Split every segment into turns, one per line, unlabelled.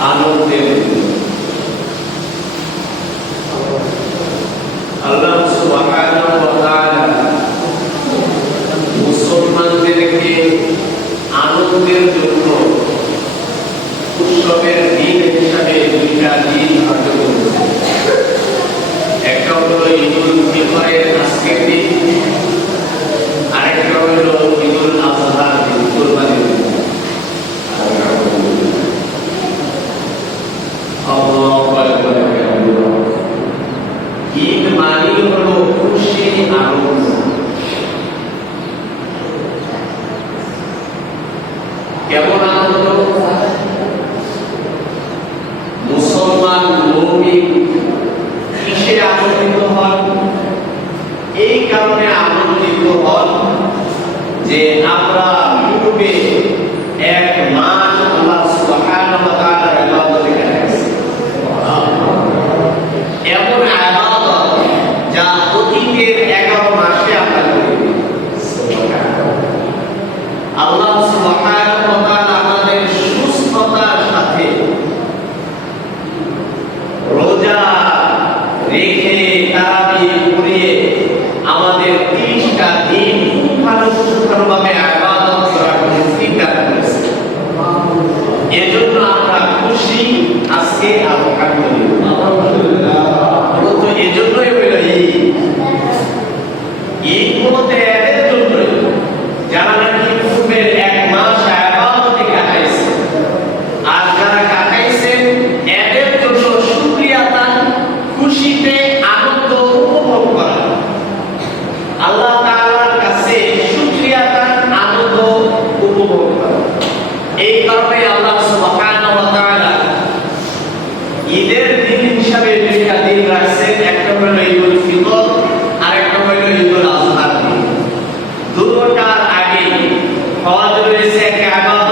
আনন্দের adormecer, acaba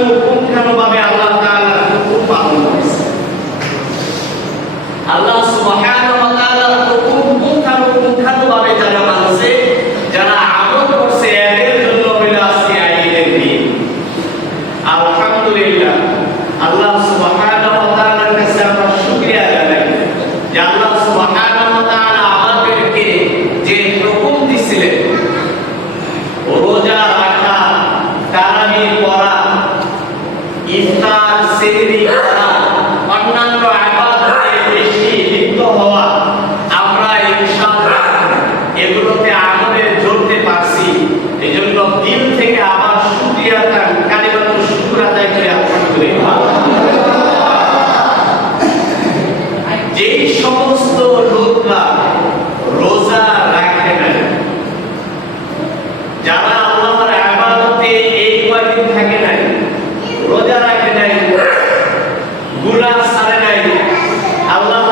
Amém. আল্লাহর